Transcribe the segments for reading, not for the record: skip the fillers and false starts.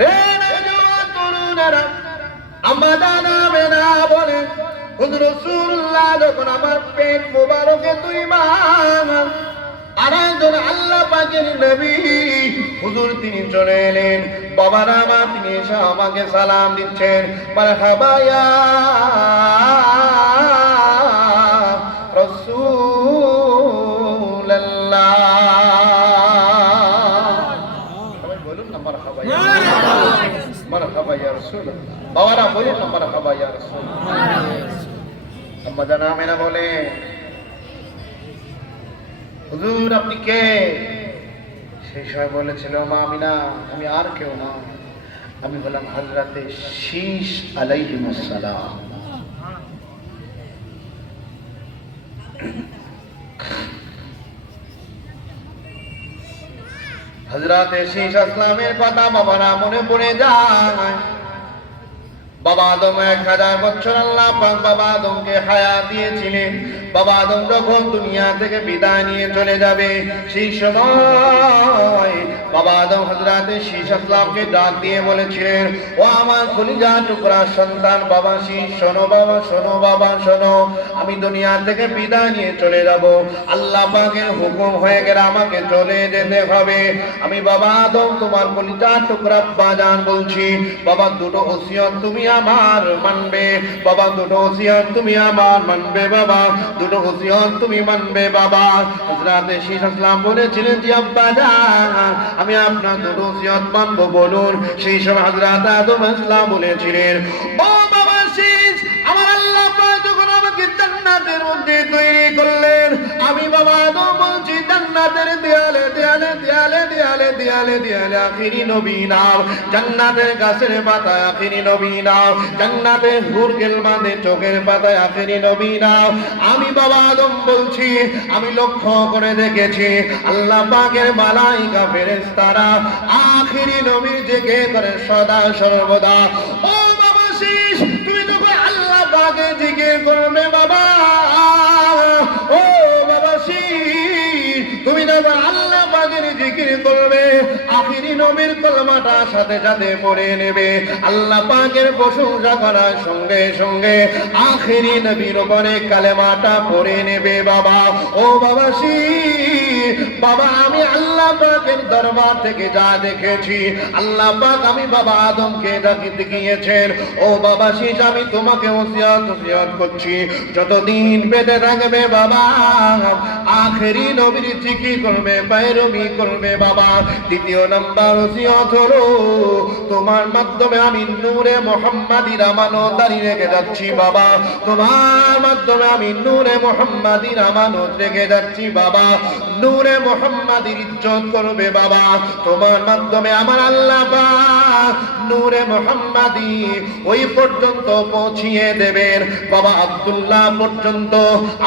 রে নওজোয়ান তরুণেরা, আম্মা জান আমেনা বলেন, হুজুর রাসূলুল্লাহ যখন আমার পেট মোবারকে 2 মাস, আর একজন আল্লাহ পাকের নবী হুজুর তিনি চলে এলেন। বাবার আমার তিনি এসে আমাকে সালাম দিচ্ছেন, মারহাবা ইয়া রাসূলুল্লাহ। সবাই বলুন না মারহাবা ইয়া রাসূলুল্লাহ, মারহাবা ইয়া রাসূলুল্লাহ। বাবারা বলুন না মারহাবা ইয়া রাসূলুল্লাহ। আম্মা জান আমেনা বলে, হুজুর আপনি কে? সেই সময় বলেছিল মা আমিনা, আমি আর কেউ না, আমি হলাম হযরতে শীশ আলাইহিস সালাম। হযরতে শীশ আসলামের কথা বাবারা মনে পড়ে যায়। বাবা আদম 1000 বছর আল্লাহ পাক বাবা আদমকে হায়াত দিয়েছিলেন। বাবা আদম যখন দুনিয়া থেকে বিদায় নিয়ে চলে যাবে, সেই সময় বাবা আদম হযরতে শীশ আসলামকে ডাক দিয়ে বলেছিলেন, ও আমার কলিজা টুকরা সন্তান বাবা শীশ, শোনো বাবা, শোনো বাবা, শোনো, আমি দুনিয়া থেকে বিদায় নিয়ে চলে যাব। আল্লাহ পাকের হুকুম হয়ে গেলে আমাকে চলে যেতে হবে। আমি বাবা আদম তোমার কলিজা টুকরা বাজান বলছি, বাবা দুটো ওসিয়ত তুমি আমার মানবে, বাবা দুটো ওসিয়ত তুমি আমার মানবে, বাবা দুটো ওসিয়ত তুমি মানবে। বাবা হযরতে শীশ আসলাম বলেছিলেন, জি আব্বা জান, আমি আপনার দুটো ওসিয়ত মানবো, বলুন। সেই সময় হযরতে আদম আসলাম বলেছিলেন, ও বাবা শীশ, আমার আল্লাহ পাক যখন আমাকে জান্নাতের মধ্যে তৈরি করলেন, আমি বাবা আদম বলছি জান্নাতের দেয়ালে দেয়ালে দেয়ালে দেয়ালে দেয়ালে দেয়ালে আখিরি নবী নাম, জান্নাতের গাছের পাতায় আখিরি নবী নাম, জান্নাতের হুরগেল বাঁধে চোখের পাতায় আখিরি নবী নাম। আমি বাবা আদম বলছি, আমি লক্ষ্য করে দেখেছি আল্লাহ পাকের মালাইকা ফেরেশতারা আখিরি নবী জিকির করে সদা সর্বদা। ও বাবা শীশ, তুমি যখন আল্লাহ পাকের জিকির করবে বাবা, ও বাবা শীশ, তুমি যখন আল্লাহ পাকের জিকির করবে, আখিরি নবীর কলমাটা সাথে সাথে পড়ে নেবে। আল্লাহ পাকের প্রশংসা করার সঙ্গে সঙ্গে আখিরি নবীর উপরে কালেমাটা পড়ে নেবে বাবা। ও বাবা শীশ, বাবা আমি আল্লাহ পাকের দরবার থেকে যা দেখেছি, আল্লাহ পাক আমি বাবা আদমকে ডাকিতে গিয়েছেন। ও বাবা শীশ, আমি তোমাকে ওসিয়ত করছি, যতদিন বেঁচে থাকবে বাবা আখিরি নবীর জিকির করবে, पैरवी करबे बाबा। द्वितीय नम्बर ওসিয়ত হলো তোমার মাধ্যমে আমি নূরে মুহাম্মাদির আমানতদারি রেখে যাচ্ছি বাবা, তোমার মাধ্যমে আমি নূরে মুহাম্মাদির আমানত রেখে যাচ্ছি বাবা। নূরে মুহাম্মাদির ইজ্জত করবে বাবা, তোমার মাধ্যমে আমার আল্লাহ পাক নূরে মুহাম্মাদি ওই পর্যন্ত পৌঁছিয়ে দেবেন বাবা। আব্দুল্লাহ পর্যন্ত,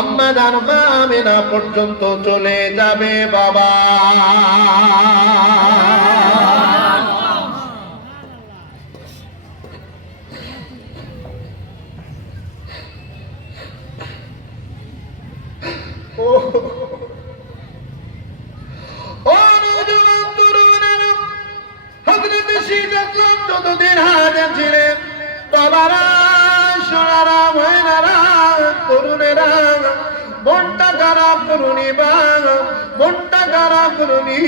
আম্মা জান আমেনা পর্যন্ত চলে যাবে বাবা। যতদিন হাজার ছিলেন বাবারা, সোনারা, ময়নারা, তরুণেরা, মনটা খারাপ করুনি বাবা, মনটা খারাপ করুনি।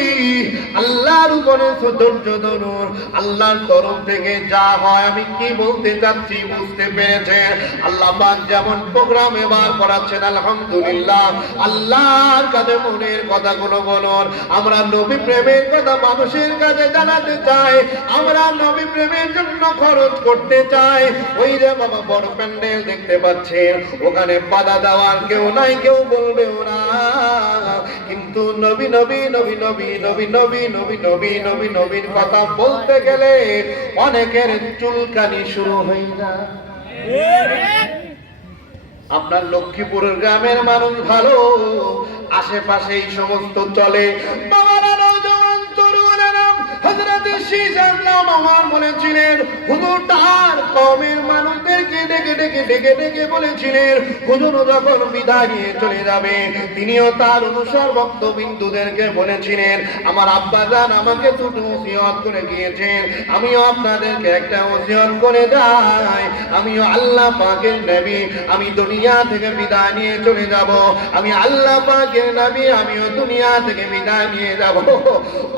আল্লাহর উপরে ধৈর্য ধরুন, আল্লাহর তরফ থেকে যা হয়। আমি কি বলতে চাচ্ছি বুঝতে পেরেছেন? আল্লাহ পাক যেমন প্রোগ্রামে বার করাচ্ছেন আলহামদুলিল্লাহ। আল্লাহর কাছে মনের কথাগুলো বলুন। আমরা নবী প্রেমের কথা মানুষের কাছে জানাতে চাই, আমরা নবী প্রেমের জন্য খরচ করতে চাই। ওই যে বাবা বড় প্যান্ডেল দেখতে পাচ্ছেন, ওখানে বাধা দেওয়ার কেউ নাই, কেউ বলবেও না, কিন্তু নবী নবী নবী নবী নবী নবী নবী নবী নবী নবীর কথা বলতে গেলে অনেকের চুলকানি শুরু হয়ে যায়। আপনার লক্ষ্মীপুরের গ্রামের মানুষ ভালো, আশেপাশে এই সমস্ত চলে। বাবারা, নওজোয়ান তরুণেরা, হযরত শীষ আসলাম আমার বলেছিলেন, হুজুর তার কওমের মানুষদেরকে ডেকে বলেছিলেন, হুজুর যখন বিদায় নিয়ে চলে যাবে তিনিও তার অনুসার ভক্তবিন্দুদেরকে বলেছিলেন, আমার আব্বাজান আমাকে ছোট ওসিয়ত করে গিয়েছেন, আমিও আপনাদেরকে একটা ওসিয়ত করে যাই, আমিও আল্লাহ পাকের নবী, আমি দুনিয়া থেকে বিদায় নিয়ে চলে যাব, আমি আল্লাহ পাকের নবী, আমিও দুনিয়া থেকে বিদায় নিয়ে যাব।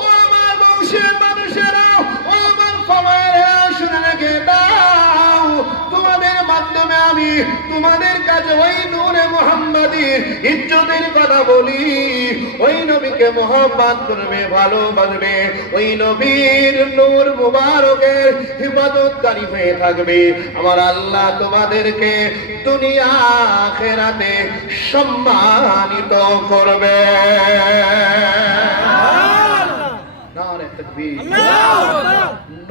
ও আমার বংশের মানুষেরা, ও আমার ফলায়েরা, শুনে রেখে দাও, তোমাদের মাধ্যমে আমি তোমাদের কাছে ওই নূরে মুহাম্মাদীর ইজ্জতের কথা বলি, ওই নবীকে মুহাব্বত করবে, ভালোবাসবে, ওই নবীর নূর মুবারকের হিফাজতকারী হয়ে থাকবে। আমার আল্লাহ তোমাদেরকে দুনিয়া আখিরাতে সম্মানিত করবে। নারে তাকবীর।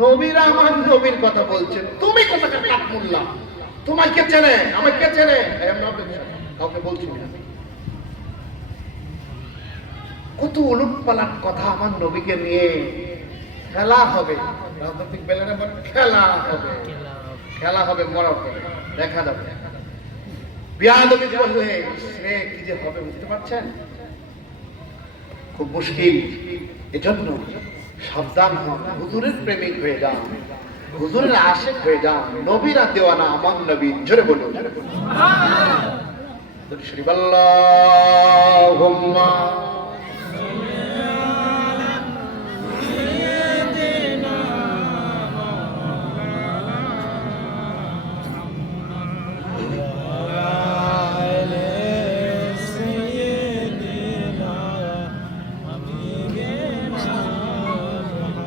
নবীর আমার নবীর কথা বলছেন, তুমি কোথাকার কাঠমুল্লা, তোমায় কে চেনে, আমাকে কে চেনে? কাউকে বলছি না। কত উলট পালট কথা আমার নবীকে নিয়ে। খেলা হবে, রাজনৈতিক বেলানে বলে খেলা হবে, খেলা হবে, মরা হবে, দেখা যাবে। বিয়াদবি করলে সে কি যে হবে বুঝতে পারছেন? খুব মুশকিল। এজন্য সাবধান হন, হুজুরের প্রেমিক হয়ে যান, হুজুরের আশিক হয়ে যান, নবীরা দেওয়ানা আমার নবী। জোরে বলুন শরীফ আল্লাহুম্মা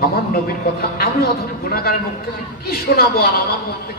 আমার নবীর কথা আমি অথবা গুনাহগারের মুখ থেকে কি শোনাবো, আর আমার মুখ থেকে